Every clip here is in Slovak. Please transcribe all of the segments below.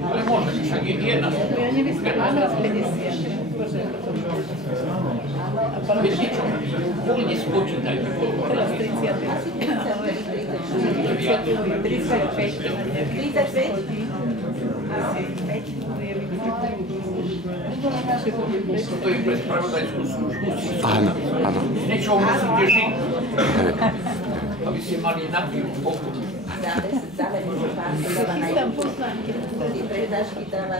Ale môže, však je na to. Ja nemyslím, áno, z 50. Vieš niečo, voľne spočítajte. Teraz 30. 35. 35? Asi 5 bude To je pre spravodajskú službu. Áno, áno. Niečo musíte žiť, aby ste mali na pivu pokutu.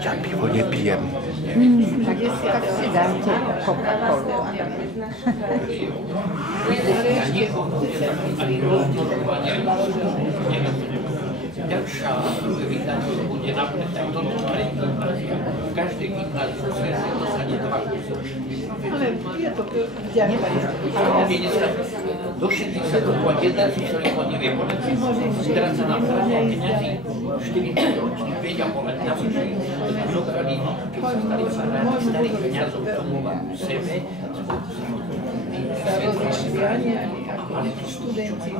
Ja pivo nepijem. Tak si dáte Coca-Colu. Ja nikomu ani rozmnožovanie ďalšia vydanie bude napríklad toto preto v každej gymnáziu dostane 2 kusy. Ale je to ďakujem. Do 60 rokov jedna si človek nevie povedať. Teraz sa nám vrátila peniazy 40 ročných 5,5 let na vyššie. Zobrali, keď sa stali farári, starých kniazov k tomu sebe. Ale to študenti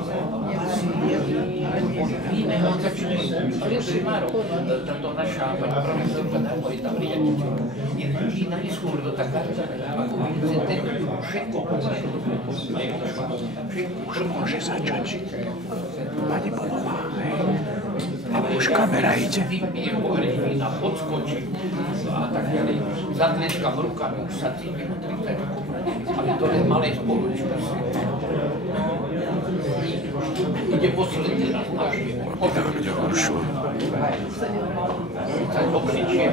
víme, on začínajú primárov. Táto naša pani profesorka Darmo je tam riaditeľka. Je vždy najskôr do taká, ako Vincent, všetko Už môže začať. Pani Bonová, lebo už kamera ide. Vypije pohreť vína, podskočí a tak ďalej. Zatleskam rukami, už sa cítim o 30 rokov. Ale to je malé spoločnosti. Ide posledný raz návštevy. Ide horšiu. Sa dokričie.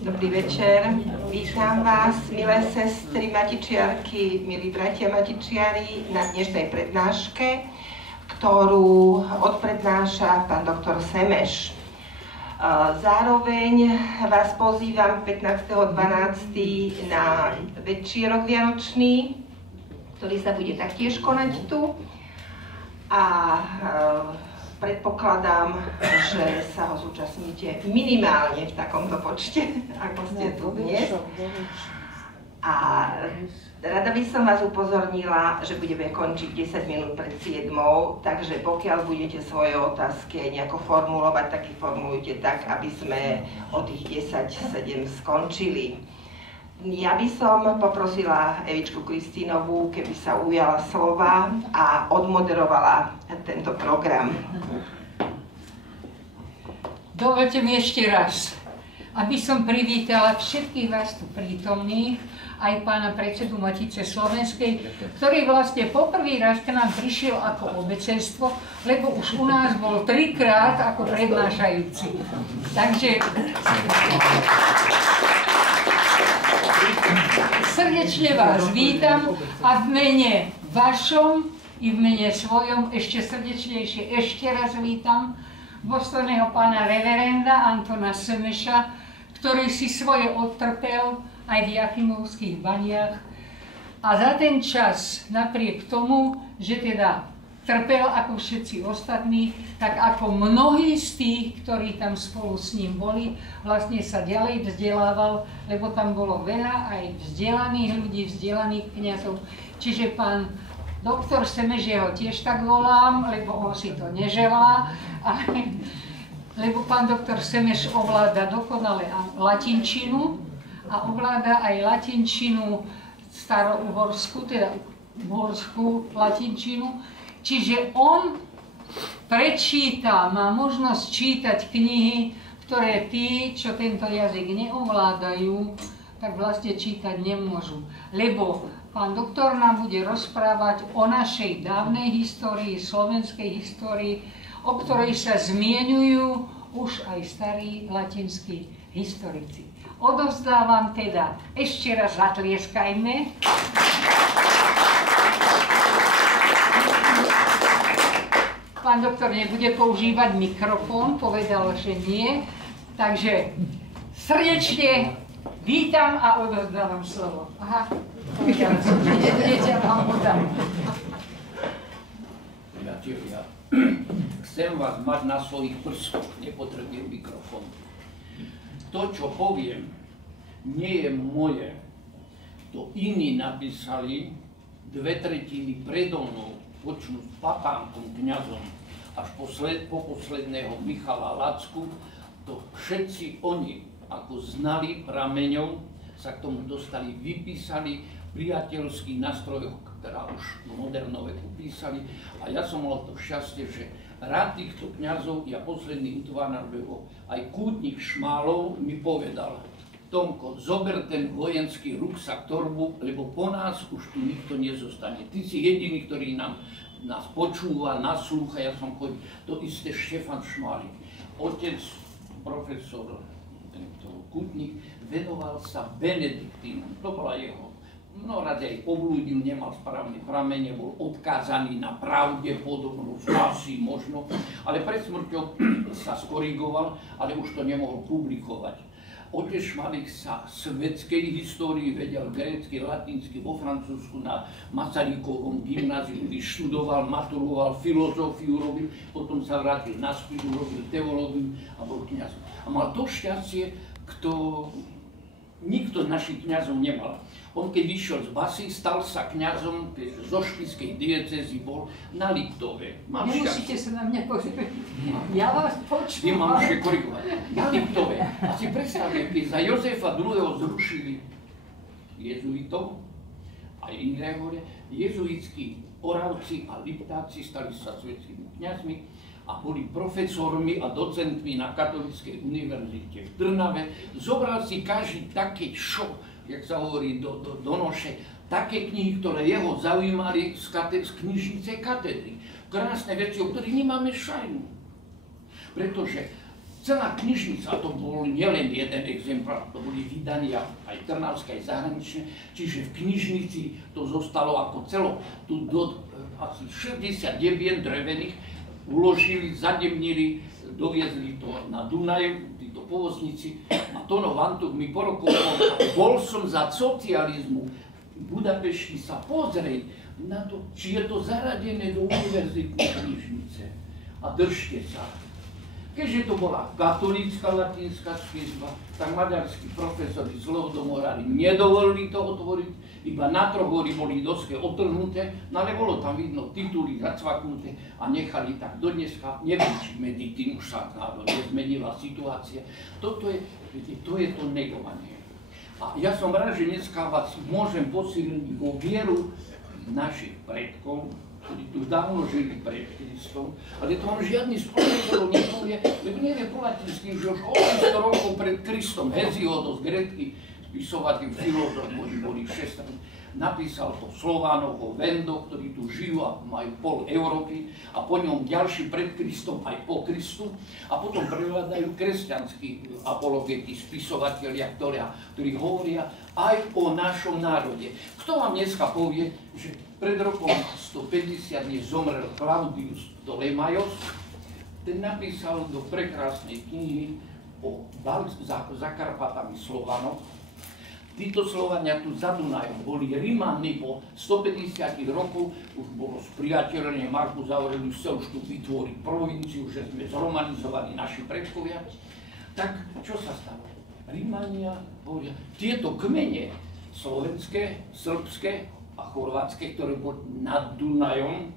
Dobrý večer, vítam vás, milé sestry Matičiarky, milí bratia Matičiari, na dnešnej prednáške, ktorú odprednáša pán doktor Semeš. Zároveň vás pozývam 15.12. na večierok vianočný, ktorý sa bude taktiež konať tu. A predpokladám, že sa ho zúčastníte minimálne v takomto počte, ako ste tu dnes. A rada by som vás upozornila, že budeme končiť 10 minút pred 7, takže pokiaľ budete svoje otázky nejako formulovať, tak ich formulujte tak, aby sme o tých 10:07 skončili. Ja by som poprosila Evičku Kristínovú, keby sa ujala slova a odmoderovala tento program. Dovoľte mi ešte raz, aby som privítala všetkých vás tu prítomných, aj pána predsedu Matice slovenskej, ktorý vlastne poprvý raz k nám prišiel ako obecenstvo, lebo už u nás bol 3-krát ako prednášajúci. Takže srdečne vás vítam a v mene vašom i v mene svojom ešte srdečnejšie ešte raz vítam dôstojného pána reverenda Antona Semeša, ktorý si svoje odtrpel aj v Jachimovských baniach a za ten čas, napriek tomu, že teda trpel ako všetci ostatní, tak ako mnohí z tých, ktorí tam spolu s ním boli, vlastne sa ďalej vzdelával, lebo tam bolo veľa aj vzdelaných ľudí, vzdelaných kňazov. Čiže pán doktor Semeš, ja ho tiež tak volám, lebo on si to neželá, ale, lebo pán doktor Semeš ovláda dokonale latinčinu a ovláda aj latinčinu starouhorskú, teda uhorskú latinčinu. Čiže on prečíta, má možnosť čítať knihy, ktoré tí, čo tento jazyk neovládajú, tak vlastne čítať nemôžu. Lebo pán doktor nám bude rozprávať o našej dávnej histórii, slovenskej histórii, o ktorej sa zmieňujú už aj starí latinskí historici. Odovzdávam teda, ešte raz zatlieskajme. pán doktor nebude používať mikrofón, povedal, že nie. Takže srdečne vítam a odovzdávam slovo. Aha, povedal som, že nebudete, vám ho dám. Priatelia, chcem vás mať na svojich prstoch, nepotrebujem mikrofón. To, čo poviem, nie je moje. To iní napísali, 2/3 predo mnou, počnú s papánkom, kňazom, až po posledného Michala Lacku, to všetci oni, ako znali prameňov, sa k tomu dostali, vypísali priateľských nástrojoch, ktorá už v modernom veku písali. A ja som mal to šťastie, že rád týchto kňazov, ja posledný útvar narbeho, aj kútnik Šmálov mi povedal: Tomko, zober ten vojenský ruksak, torbu, lebo po nás už tu nikto nezostane. Ty si jediný, ktorý nás počúva, naslúcha. Ja som chodil, to isté Štefan Šmálik. Otec, profesor, tento kútnik, venoval sa Benediktínom, to bola jeho. No rád aj oblúdil, nemal správne pramene, bol odkázaný na pravdepodobnosť, asi možno, ale pred smrťou sa skorigoval, ale už to nemohol publikovať. Otec Šmálik sa svetskej histórii vedel grécky, latinsky, vo Francúzsku na Masarykovom gymnáziu vyštudoval, maturoval, filozofiu robil, potom sa vrátil naspäť, robil teológiu a bol kňazom. A mal to šťastie, nikto z našich kňazov nemal. On keď vyšiel z basy, stal sa kňazom zo špišskej diecézy, bol na Liptove. Nemusíte sa na mňa pozrieť. Ja vás počúvam. Vy ma môžete korigovať. Na Liptove. A si predstavte, keď za Jozefa II. Zrušili jezuitov, aj iné hore, jezuitskí Oravci a Liptáci stali sa svetskými kňazmi a boli profesormi a docentmi na Katolíckej univerzite v Trnave. Zobral si každý také jak sa hovorí, do noše, také knihy, ktoré jeho zaujímali z knižnice katedry. Krásne veci, o ktorých nemáme šajnu. Pretože celá knižnica, to bol nielen jeden exemplár, to boli vydania aj trnavské, aj zahraničné, čiže v knižnici to zostalo ako celo, tu do asi 60 debien drevených uložili, zademnili, doviezli to na Dunaj, títo povozníci. A Tono Vantuk mi porokoval, bol som za socializmu v Budapešti sa pozrieť na to, či je to zaradené do univerzitnej knižnice. A držte sa. Keďže to bola katolícka latinská spiezba, tak maďarskí profesori z Hlodomorary nedovolili to otvoriť, iba na troch boli doske otrhnuté, no ale bolo tam vidno tituly zacvaknuté a nechali tak do dneska, neviem, či medzi tým už sa nezmenila situácia. To je to negovanie. A ja som rád, že dneska vás môžem posilniť vo vieru našich predkov, ktorí tu dávno žili pred Kristom, ale to vám žiadny z profesorov nepovie, lebo nevie po latinsky, že už 800 rokov pred Kristom Heziodos, grécky spisovateľ, filozof, boli 6, napísal to Slovanov, Vendo, ktorí tu žijú a majú pol Európy, a po ňom ďalší pred Kristom aj po Kristu, a potom prevládajú kresťanskí apologeti, spisovatelia, ktorí hovoria aj o našom národe. Kto vám dneska povie, že pred rokom 150 zomrel Claudius Ptolemaios, ten napísal do prekrásnej knihy o Zakarpatami Slovanov. Títo Slovania tu za Dunajom boli Rímani po 150 rokov, už bolo spriateľenie, Marcus Aurelius chcel už tu vytvoriť provinciu, že sme zromanizovali naši predkovia. Tak čo sa stalo? Rímania hovoria, tieto kmene slovenské, srbské a chorvátske, ktoré boli nad Dunajom,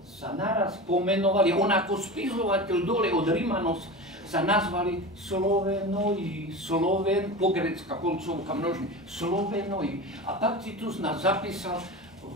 sa naraz pomenovali, on ako spisovateľ dole od Rímanos sa nazvali Slovenoji, po grécka koncovka množný, Slovenoji. A tak si tu nás zapísal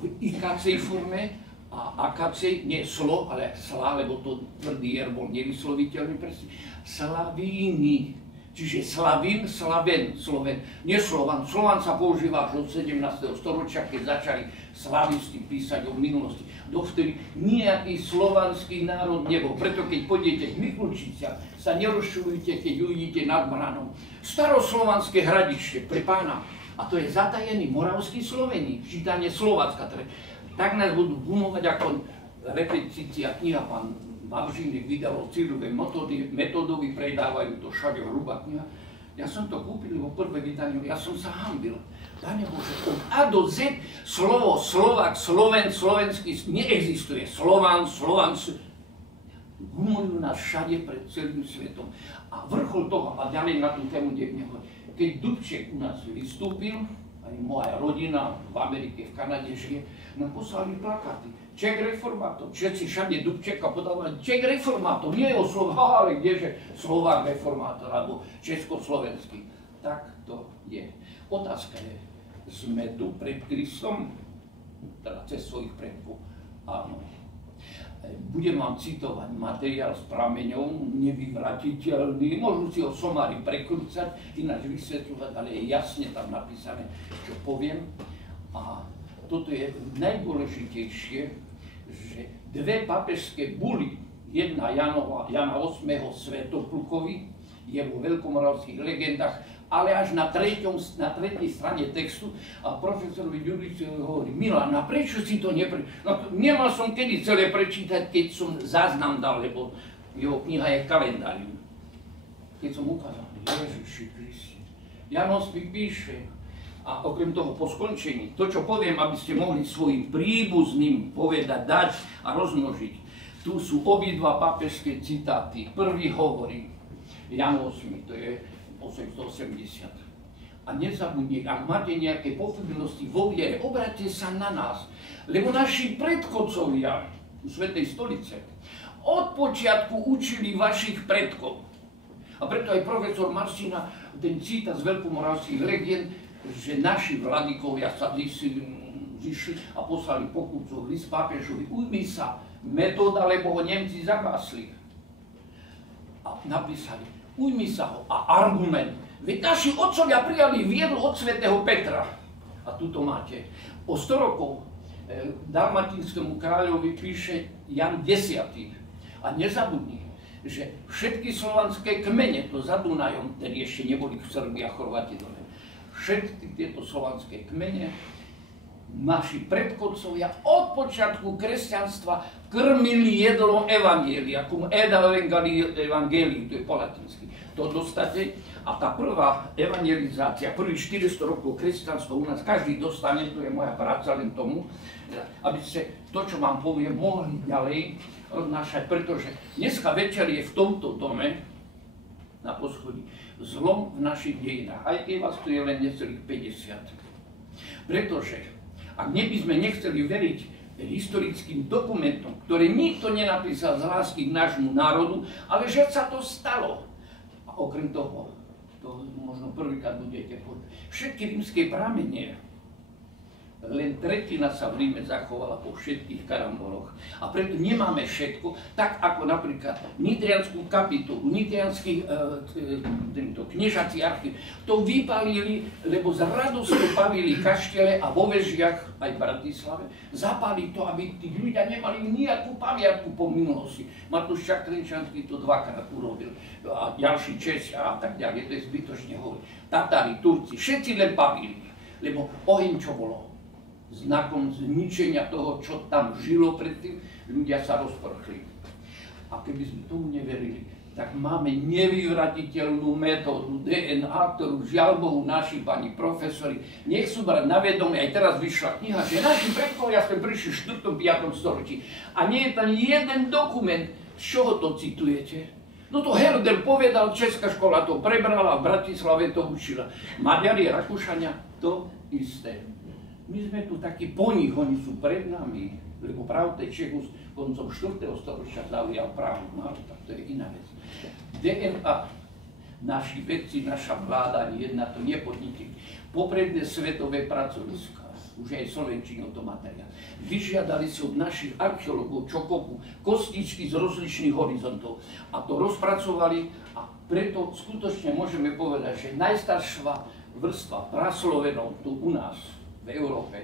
v ikacej forme, a akacej, nie slo, ale sla, lebo to tvrdý jer bol nevysloviteľný presne, Slavíni. Čiže Slavín, Slaven, Sloven, nie Slovan. Slovan sa používa až od 17. storočia, keď začali slavisti písať o minulosti. Dovtedy nejaký slovanský národ nebol. Preto keď pôjdete k Mikulčiciach, sa nerozčulujte, keď uvidíte nad Branou staroslovanské hradište pre pána. A to je zatajení moravskí Sloveni, čítanie Slovácka. Tak nás budú gumovať ako Repetícia kniha, pán Mavřínek vydal o Cyrilovej metódovi, predávajú to všade, hrubá kniha. Ja som to kúpil, lebo prvé vydanie, ja som sa hanbil. Pane Bože, od A do Z slovo Slovák, Sloven, slovenský neexistuje. Slován, gumujú nás všade pred celým svetom. A vrchol toho, a ďalej na tú tému nehovorím, keď Dubček u nás vystúpil, aj moja rodina v Amerike, v Kanade žije, nám poslali plakáty. Čech reformátor, všetci všade Dubčeka podávali, Čech reformátor, nie o Slovák, ale kdeže Slovák reformátor, alebo československý. Tak to je. Otázka je, sme tu pred Kristom, teda cez svojich predkov? Áno. Budem vám citovať materiál s prameňou, nevyvratiteľný, môžu si ho somári prekrúcať, ináč vysvetľovať, ale je jasne tam napísané, čo poviem. A toto je najdôležitejšie, že dve papežské buly, jedna Jana 8. Svätoplukovi, je vo veľkomoravských legendách, ale až na tretej strane textu a profesorovi Ďuricovi hovorí: Milan, a prečo si to nemal som kedy celé prečítať, keď som záznam dal, lebo jeho kniha je kalendárium. Keď som ukázal, Ježiši Kriste, Jan 8. píše, a okrem toho po skončení, to čo poviem, aby ste mohli svojim príbuzným povedať, dať a rozmnožiť, tu sú obidva pápežské citáty. Prvý hovorí, Jan 8, to je 880. A nezabudnite, ak máte nejaké pochybnosti vo viere, obráťte sa na nás, lebo naši predchodcovia v Svätej stolice od počiatku učili vašich predkov. A preto aj profesor Marcina, ten citát z veľkomoravských legend, že naši vladykovia sa zišli a poslali pokutcov list pápežovi: ujmi sa, metóda, lebo ho Nemci zabásli. A napísali: ujmi sa ho. A argument: veď naši otcovia prijali vieru od svätého Petra. A tu to máte. O 100 rokov dalmatinskému kráľovi píše Jan 10. A nezabudni, že všetky slovanské kmene, to za Dunajom, ktorí ešte neboli v Srbii a Chorváti dole, všetky tieto slovanské kmene, naši predchodcovia od počiatku kresťanstva krmili jedlom evangelia, cum evangelii, to je po latinsky. To dostate a tá prvá evangelizácia, prvých 400 rokov kresťanstva u nás každý dostane, to je moja práca len tomu, aby ste to, čo vám poviem, mohli ďalej roznášať, pretože dneska večer je v tomto dome na poschodí zlom v našich dejinách, aj keď vás tu je len necelých 50. Pretože ak by sme nechceli veriť historickým dokumentom, ktoré nikto nenapísal z lásky k nášmu národu, ale že sa to stalo. A okrem toho, to možno prvýkrát budete povedať, všetky rímske pramene, len tretina sa v Ríme zachovala po všetkých karamboloch. A preto nemáme všetko, tak ako napríklad Nitrianskú kapitolu, Nitrianský kniežací archív. To vypalili, lebo z radosťou pavili kaštele a vo vežiach, aj v Bratislave, zapali to, aby tí ľudia nemali nejakú pamiatku po minulosti. Matúš Čak-Trenčanský to dvakrát urobil. A ďalší Česi a tak ďalej, to je zbytočne hovorí. Tatári, Turci, všetci len pavili, lebo oheň čo bolo znakom zničenia toho, čo tam žilo predtým, ľudia sa rozprchli. A keby sme tomu neverili, tak máme nevyvratiteľnú metódu DNA, ktorú žiaľ Bohu naši pani profesori nechcú brať na vedomie. Aj teraz vyšla kniha, že naši predkovia sme prišli v 4. 5. storočí. A nie je tam jeden dokument, z čoho to citujete. No to Herder povedal, Česká škola to prebrala, v Bratislave to učila. Maďari, Rakúšania, to isté. My sme tu takí po nich, oni sú pred nami, lebo pravde Čechus koncom 4. storočia zaujal právo národa, to je iná vec. DNA, naši vedci, naša vláda, jedna to nepodnikli. Popredné svetové pracoviska, už aj slovenčine o to materiál, vyžiadali si od našich archeológov Čokopu kostičky z rozličných horizontov a to rozpracovali a preto skutočne môžeme povedať, že najstaršia vrstva praslovenov tu u nás v Európe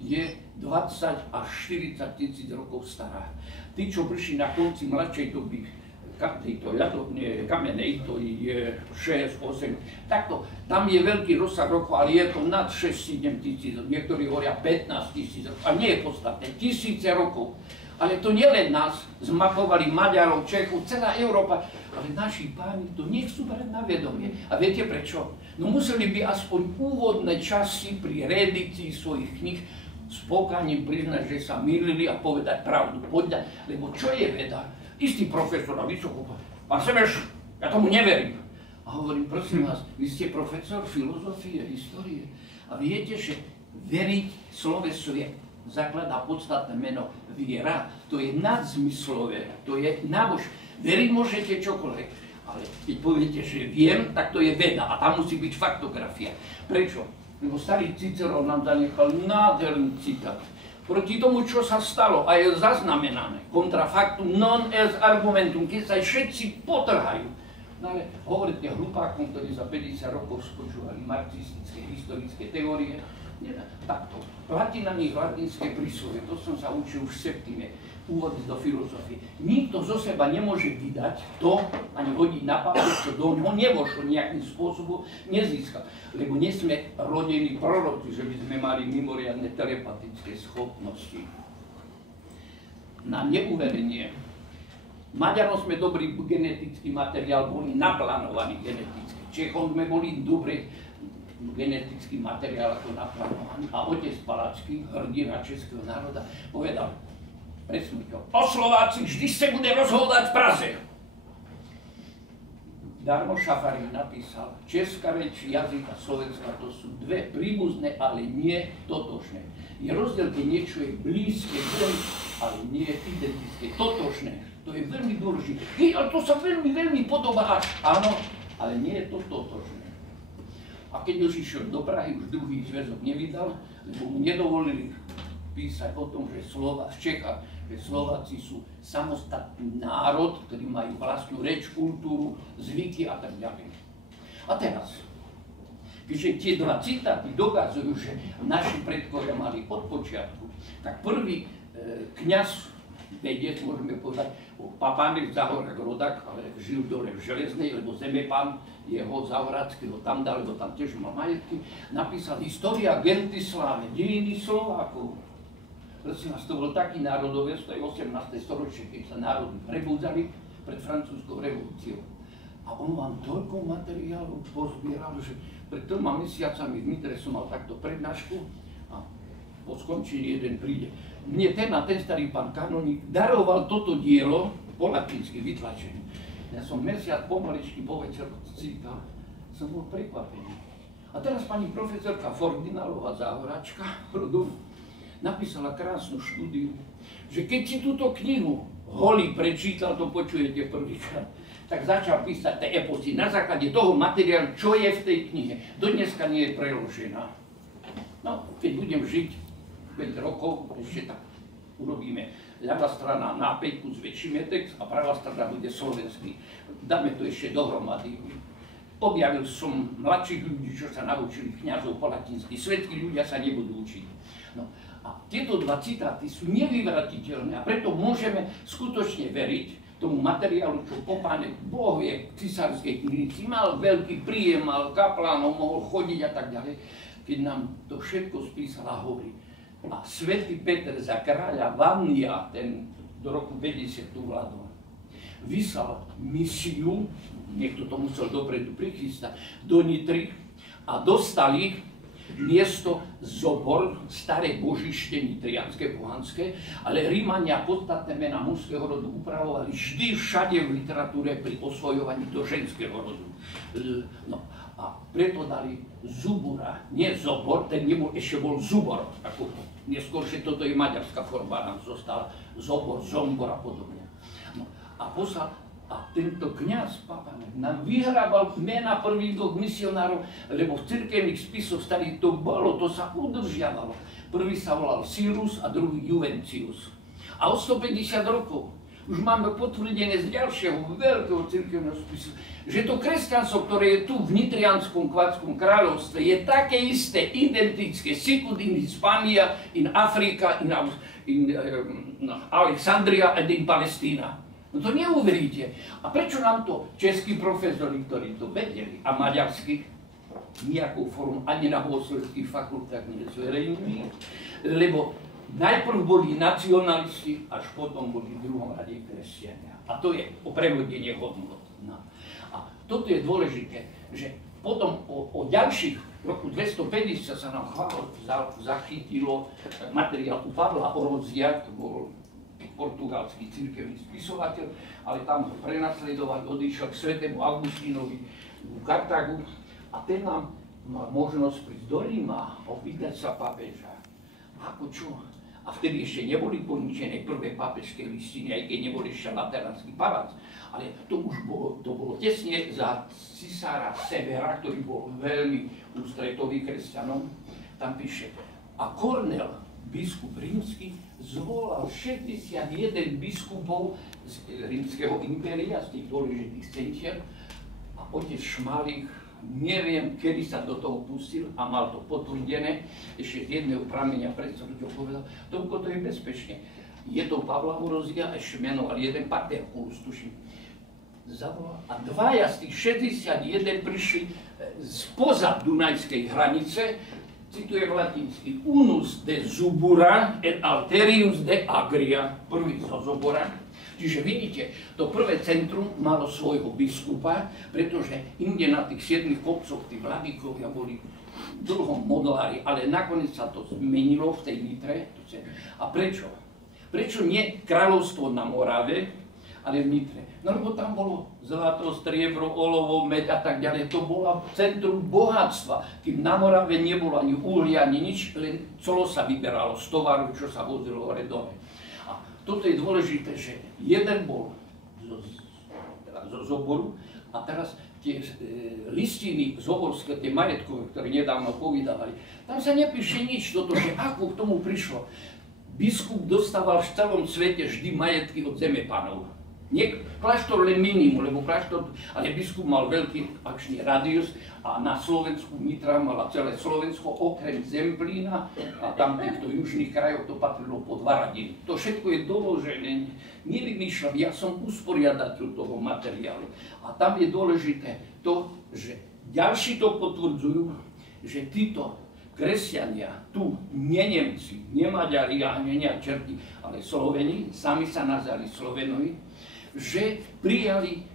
je 20 až 40 tisíc rokov stará. Tí, čo prišli na konci mladšej doby tejto kamenej, to je 6, 8, takto. Tam je veľký rozsah rokov, ale je to nad 6-7 tisíc, niektorí hovoria 15 000 rokov, a nie je podstatné, tisíce rokov. Ale to nielen nás, zmapovali Maďarov, Čechov, celá Európa, ale naši páni to nechcú brať na vedomie. A viete prečo? No museli by aspoň úvodné časti pri reedícii svojich kníh s pokáním priznať, že sa mýlili a povedať pravdu. Poďať, lebo čo je veda? Istý profesor na vysokú, pán Semeš, ja tomu neverím. A hovorím, prosím vás, vy ste profesor filozofie, histórie a viete, že veriť slovesu zakladá podstatné meno viera, to je nadzmyslové, to je nábož. Veriť môžete čokoľvek, ale keď poviete, že viem, tak to je veda a tam musí byť faktografia. Prečo? Lebo starý Cicero nám zanechal nádherný citát. Proti tomu, čo sa stalo a je zaznamenané, kontra factum non est argumentum, keď sa všetci potrhajú. No ale hovoríte hlupákom, ktorí za 50 rokov spočúvali marxistické, historické teórie, takto. Platí na nich latinské príslovie, to som sa učil už v septime, úvod do filozofie. Nikto zo seba nemôže vydať to, ani hodiť na papier, čo do ňoho nevošlo nejakým spôsobom, nezískal. Lebo nie sme rodení proroci, že by sme mali mimoriadne telepatické schopnosti. Na neuverenie. Maďarom sme dobrý genetický materiál, boli naplánovaní geneticky. Čechom sme boli dobrý genetický materiál ako naplánovaný. A otec Palacký, hrdina českého národa, povedal, presne to, o Slováci vždy sa bude rozhodať v Praze. Darmo Šafarín napísal, česká reč, jazyk a slovenská to sú dve príbuzné, ale nie totožné. Je rozdiel, keď niečo je blízke, ale nie je identické, totožné. To je veľmi dôležité. Ale to sa veľmi, veľmi podobá. Áno, ale nie je to totožné. A keď už išiel do Prahy, už druhý zväzok nevydal, lebo mu nedovolili písať o tom, že Čecha, že Slováci sú samostatný národ, ktorí majú vlastnú reč, kultúru, zvyky a tak ďalej. A teraz, keďže tie dva citáty dokazujú, že naši predkovia mali od počiatku, tak prvý kňaz, vedec, môžeme povedať, Papánek Zahorák Rodak, ale žil dole v Železnej, lebo zemepán jeho Zahoráckého tam dal, lebo tam tiež mal majetky, napísal História Gentisláve, dejiny Slovákov. Prosím vás, to bol taký národovec, to je 18. storočie, keď sa národy prebudzali pred francúzskou revolúciou. A on vám toľko materiálov pozbieral, že pred 3 mesiacami v Nitre som mal takto prednášku a po skončení jeden príde. Mne ten a ten starý pán kanoník daroval toto dielo po latinsky vytlačené. Ja som mesiac pomaličky po večeru cítal, som bol prekvapený. A teraz pani profesorka Fordinálová Záhoráčka rodu napísala krásnu štúdiu, že keď si túto knihu Holý prečítal, to počujete prvýkrát, tak začal písať tie eposy na základe toho materiálu, čo je v tej knihe. Dodneska nie je preložená. No, keď budem žiť 5 rokov, ešte tak urobíme. Ľavá strana na 5 zväčšíme text a pravá strana bude slovenský. Dáme to ešte dohromady. Objavil som mladších ľudí, čo sa naučili kňazov po latinsky. Svetskí ľudia sa nebudú učiť. No. A tieto dva citáty sú nevyvratiteľné a preto môžeme skutočne veriť tomu materiálu, čo Popánek, Boh je v cisárskej knižnici, mal veľký príjem, mal kaplánov, mohol chodiť a tak ďalej, keď nám to všetko spísal a hovorí. A svätý Peter za kráľa Vania, ten do roku 50 tu vládol, vyslal misiu, niekto to musel dopredu prichystať, do Nitry a dostali miesto Zobor, staré božište nitrianské, pohanské, ale Rímania podstatné mená mužského rodu upravovali vždy všade v literatúre pri osvojovaní do ženského rodu. No, a preto dali Zubura, nie Zobor, ten ešte bol Zubor, ako neskôršie toto je maďarská forma, nám zostala Zobor, Zombor a podobne. No, a poslal. A tento kňaz Papánek nám vyhrával mena prvých 2 misionárov, lebo v cirkevných spisoch starých to bolo, to sa udržiavalo. Prvý sa volal Cyrus a druhý Juventius. A o 150 rokov už máme potvrdené z ďalšieho veľkého cirkevného spisu, že to kresťanstvo, ktoré je tu v Nitrianskom kvátskom kráľovstve, je také isté, identické, sicut in Hispania, in Africa, in Alexandria and in Palestina. No to neuveríte. A prečo nám to českí profesori, ktorí to vedeli, a maďarskí, nejakou formu ani na bohoslovských fakultách nezverejnili, lebo najprv boli nacionalisti, až potom boli v druhom rade kresťania. A to je o prevodenie hodnot. No. A toto je dôležité, že potom o ďalších roku 250 sa nám zachytilo materiál u Pavla Orozia, to bol portugalský cirkevný spisovateľ, ale tam ho prenasledovali, odišiel k svätému Augustínovi v Kartágu a ten nám mal možnosť prísť do Ríma, opýtať sa pápeža. Ako čo? A vtedy ešte neboli poničené prvé pápežské listiny, aj keď nebol ešte Lateránsky palác. Ale to už bolo tesne za cisára Severa, ktorý bol veľmi ústretový kresťanom. Tam píše, a Kornel, biskup rímsky, zvolal 61 biskupov z rímskeho impéria, z tých dôležitých centier, a otec Šmalík, neviem, kedy sa do toho pustil a mal to potvrdené, ešte z jedného prameňa predsa, čo povedal, toľko to je bezpečne. Je to Pavla Orozia, ešte menoval jeden Paterculus, tuším, zavolal, a dvaja z tých 61 prišli spoza Dunajskej hranice, citujem latinsky, unus de Zubura et alterius de Agria, prvý zo Zobora. Čiže vidíte, to prvé centrum malo svojho biskupa, pretože inde na tých 7 kopcoch tí vladykovia boli dlho modlári, ale nakoniec sa to zmenilo v tej Nitre. A prečo? Prečo nie kráľovstvo na Morave, ale v Nitre? No lebo tam bolo zlato, striebro, olovo, med a tak ďalej. To bolo centrum bohatstva. Kým na Morave nebolo ani uhlia, ani nič, len celo sa vyberalo z tovaru, čo sa vozilo hore dole. A toto je dôležité, že jeden bol zo Zoboru a teraz tie listiny zoborské, tie majetkové, ktoré nedávno povydávali, tam sa nepíše nič toto, že ako k tomu prišlo. Biskup dostával v celom svete vždy majetky od zemepánov. Nie kláštor len minimum, lebo kláštor, ale biskup mal veľký akčný radius a na Slovensku Nitra mala celé Slovensko, okrem Zemplína a tam týchto južných krajov to patrilo pod Varadinu. To všetko je doložené, nevymýšľam, ja som usporiadateľ toho materiálu. A tam je dôležité to, že ďalší to potvrdzujú, že títo kresťania, tu nie Nemci, nie Maďari a nie Čerti, ale Sloveni, sami sa nazvali Slovenovi, že prijali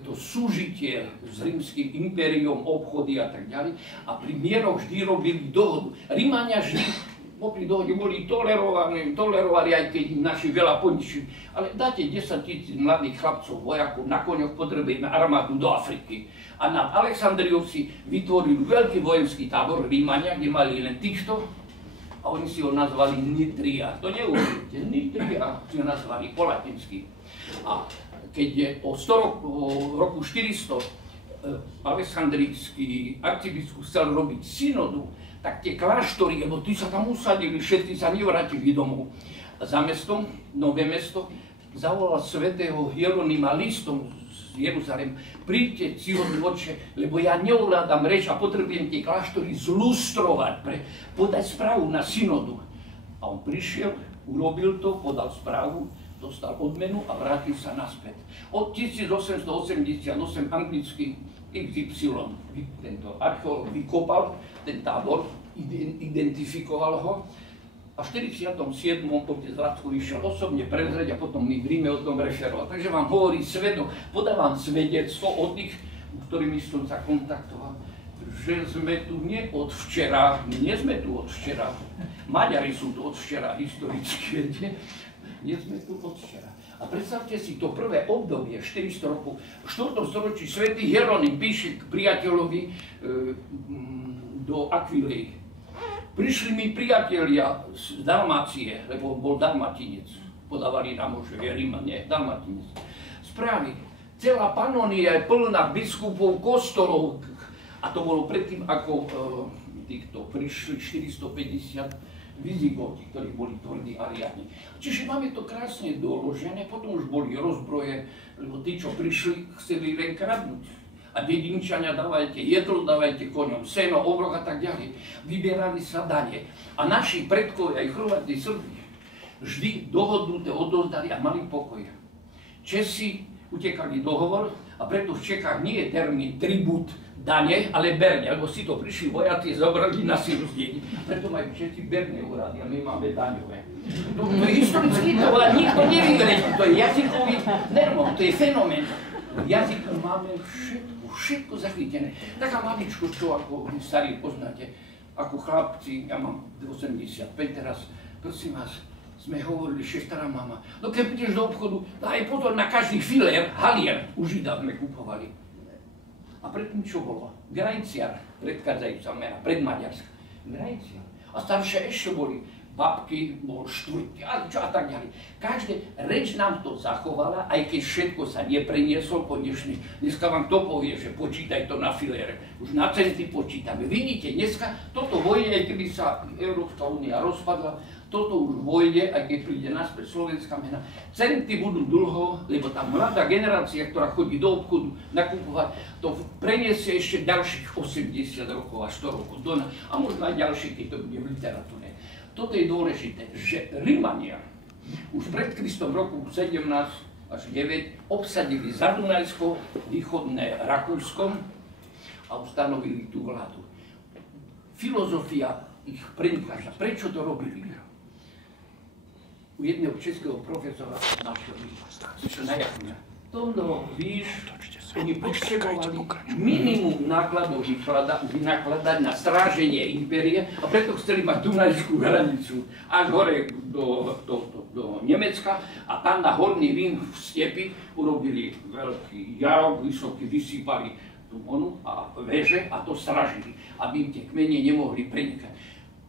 to súžitie s rímskym impériom, obchody a tak ďalej a pri mieroch vždy robili dohodu. Rímania vždy popri dohode boli tolerovali, aj keď im naši veľa poničili. Ale dáte 10 000 mladých chlapcov, vojakov, na koňoch potrebujeme armádu do Afriky. A na Alexandriu si vytvorili veľký vojenský tábor Rímania, kde mali len týchto a oni si ho nazvali Nitria. To neuveríte, Nitria si ho nazvali po latinsky. A keď je o roku 400 alexandrijský arcibiskup chcel robiť synodu, tak tie kláštory, lebo tí sa tam usadili, všetci sa nevrátili domov. Za mestom, nové mesto, zavolal svätého Hieronima listom z Jeruzalém. Príďte, ctihodný otče, lebo ja neovládam reč a potrebujem tie kláštory zlustrovať, podať správu na synodu. A on prišiel, urobil to, podal správu, dostal odmenu a vrátil sa naspäť. Od 1888 anglický XY, tento archeológ vykopal ten tábor, identifikoval ho a v 47. otec Racko išiel osobne prezrieť a potom mi v Ríme o tom referoval. Takže vám hovorí svedok, podávam svedectvo od tých, ktorými som sa kontaktoval, že sme tu nie od včera, my nie sme tu od včera, Maďari sú tu od včera historicky, viete? Nie sme tu od včera. A predstavte si to prvé obdobie, 400 rokov, v 4. storočí svätý Hieronym píše k priateľovi do Akvilei. Prišli mi priatelia z Dalmácie, lebo bol Dalmatinec. Podávali nám už Rímania, Dalmatinec. Správy. Celá Panónia je plná biskupov, kostolov. A to bolo predtým, ako týchto prišli 450 Vizigóti, ktorí boli tvrdí Ariáni. Čiže máme to krásne doložené, potom už boli rozbroje, lebo tí, čo prišli, chceli len kradnúť. A dedinčania, dávajte jedlo, dávajte koňom seno, obrok a tak ďalej. Vyberali sa dane. A naši predkovia, aj Chorváti, Srbi, vždy dohodnuté odozdali a mali pokoj. Česi utekali dohovor a preto v Čechách nie je termín tribút, dane, ale berne, lebo si to prišli vojaci, zobrali na silu z dedí. Preto majú Česi berné úrady a my máme daňové. To je historicky, to nikto nevyrieši, to je jazykový nervov, to je fenomén. V jazyku máme všetko zachytené. Taká maličko, čo ako starí poznáte, ako chlapci, ja mám 85 teraz, prosím vás, sme hovorili, že stará mama, no keď ideš do obchodu, daj pozor na každý filér, halier, u Žida sme kupovali. A predtým čo bolo? Grajciar, predchádzajúca mena, predmaďarská. Grajciar. A staršie ešte boli babky, bol štvrtý a čo a tak ďalej. Každé reč nám to zachovala, aj keď všetko sa neprenieslo po dnešný. Dneska vám to povie, že počítaj to na filére. Už na centy počítame. Vidíte, dneska toto vojde, aj keby sa Európska únia rozpadla, toto už vojde, aj keď príde naspäť slovenská mena. Centy budú dlho, lebo tá mladá generácia, ktorá chodí do obchodu nakupovať, to preniesie ešte ďalších 80 rokov a 100 rokov a možno aj ďalšie, keď to bude v literatúre. Toto je dôležité, že Rimania už pred Kristom roku 17 až 9 obsadili Zadunajsko, východné Rakúsko a ustanovili tú vládu. Filozofia ich prenikla. Prečo to robili? U jedného českého profesora našiel najjasne. Tondo, víš, oni potrebovali minimum nákladov vynakladať na stráženie impérie a preto chceli mať Dunajskú hranicu až hore do Nemecka a tam na Horný Rím v stepi urobili veľký jarok, vysoký, vysypali tú onu a veže a to strážili, aby im tie kmene nemohli prenikať.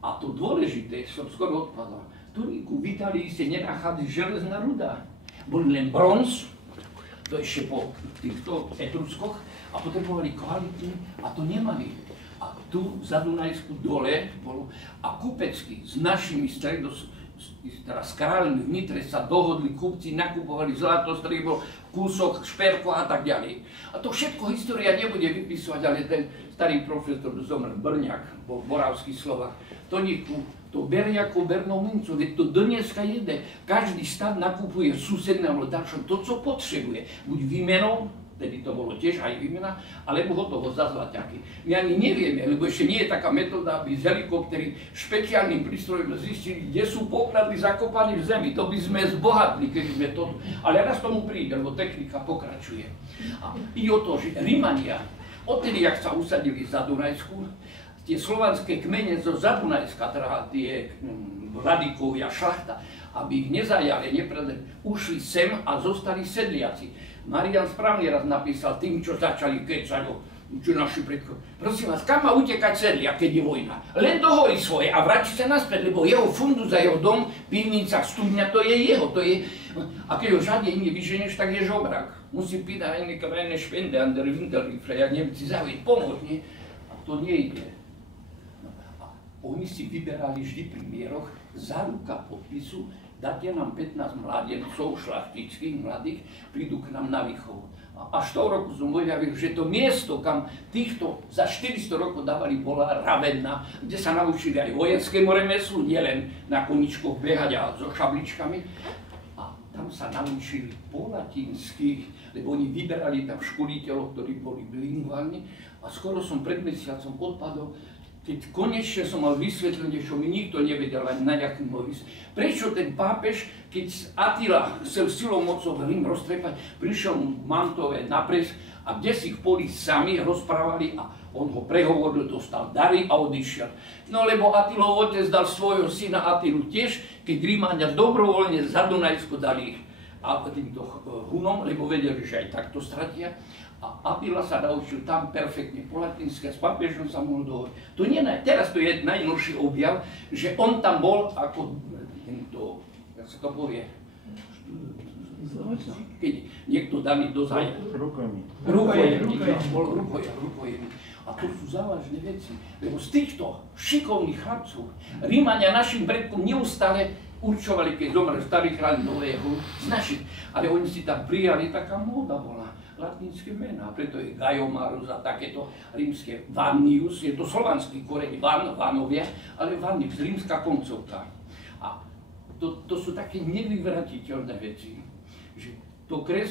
A to dôležité, som skoro odpadal, Turíku v Itálii ste nenachádzi železná ruda. Boli len bronz, to ešte po týchto Etruskoch, a potrebovali kvalitný a to nemali. A tu za Dunajsku dole bolo a kupecky s našimi teraz s kráľmi v Nitre sa dohodli kupci, nakupovali zlato, striebro, kúsok, šperko a tak ďalej. A to všetko história nebude vypisovať, ale ten starý profesor zomrel Brňák, bol moravský Slovák, to berie ako bernou mincu, veď to dneska jede. Každý štát nakupuje susednému dačom to, co potrebuje. Buď výmenou, tedy to bolo tiež aj výmena, alebo hotovo za zlaťaky. My ani nevieme, lebo ešte nie je taká metóda, aby z helikoptery špeciálnym prístrojom zistili, kde sú poklady zakopané v zemi. To by sme zbohatli, keby sme to... Ale raz tomu príde, lebo technika pokračuje. A ide o to, že Rimania, odtedy, jak sa usadili za Dunajsku, tie slovanské kmene zo Zadunajska, teda tie vladikovia, šlachta, aby ich nezajali, nepredali, ušli sem a zostali sedliaci. Marian správne raz napísal tým, čo začali kecať čo naši predkovia. Prosím vás, kam má utekať sedliak, keď je vojna? Len do hory svoje a vráti sa naspäť, lebo jeho fundus a jeho dom, pivnica, studňa, to je jeho, to je... A keď ho žádne iný vyženeš, tak je žobrak. Musí pýtať aj nejaké vrajné špende, an der Winterliefre, jak Nemci zavieť, pomôcť, nie? A to nejde. Oni si vyberali vždy pri mieroch záruka podpisu, dáte nám 15 mládencov šlachtických, mladých, prídu k nám na výchovu. Až toho roku som objavil, že to miesto, kam týchto za 400 rokov dávali, bola Ravenna, kde sa naučili aj vojenskému remeslu, nielen na koničkoch behať a so šabličkami. A tam sa naučili po latinsky, lebo oni vyberali tam školiteľov, ktorí boli bilingválni. A skoro som pred mesiacom odpadol, keď konečne som mal vysvetlenie, čo mi nikto nevedel ani na nejakým ísť. Prečo ten pápež, keď Attila chcel silou mocou Rím roztrepať, prišiel mu v Mantove na pres a kde si ich boli sami rozprávali a on ho prehovoril, dostal dary a odišiel. No lebo Attilov otec dal svojho syna Attilu tiež, keď Rímania dobrovoľne za Dunajsko dali ich a týmto Hunom, lebo vedeli, že aj takto stratia. A Attila sa naučil tam perfektne po latinsky a s pápežom sa mohol dohovoriť. To nie, teraz to je najnovší objav, že on tam bol ako tento, jak sa to povie, keď niekto daný do zaja. Rukojem. A to sú závažné veci, lebo z týchto šikovných chlapcov Rímania našim predkom neustále určovali, keď zomrel starý kráľ nového z našich, ale oni si tam prijali, taká móda bola. Latinské mená, preto je Gaiomarus a takéto rímske Vannius, je to slovanský koreň Vanovia, ale Vannius, rímska koncovka. A to sú také nevyvratiteľné veci, že tú kresbu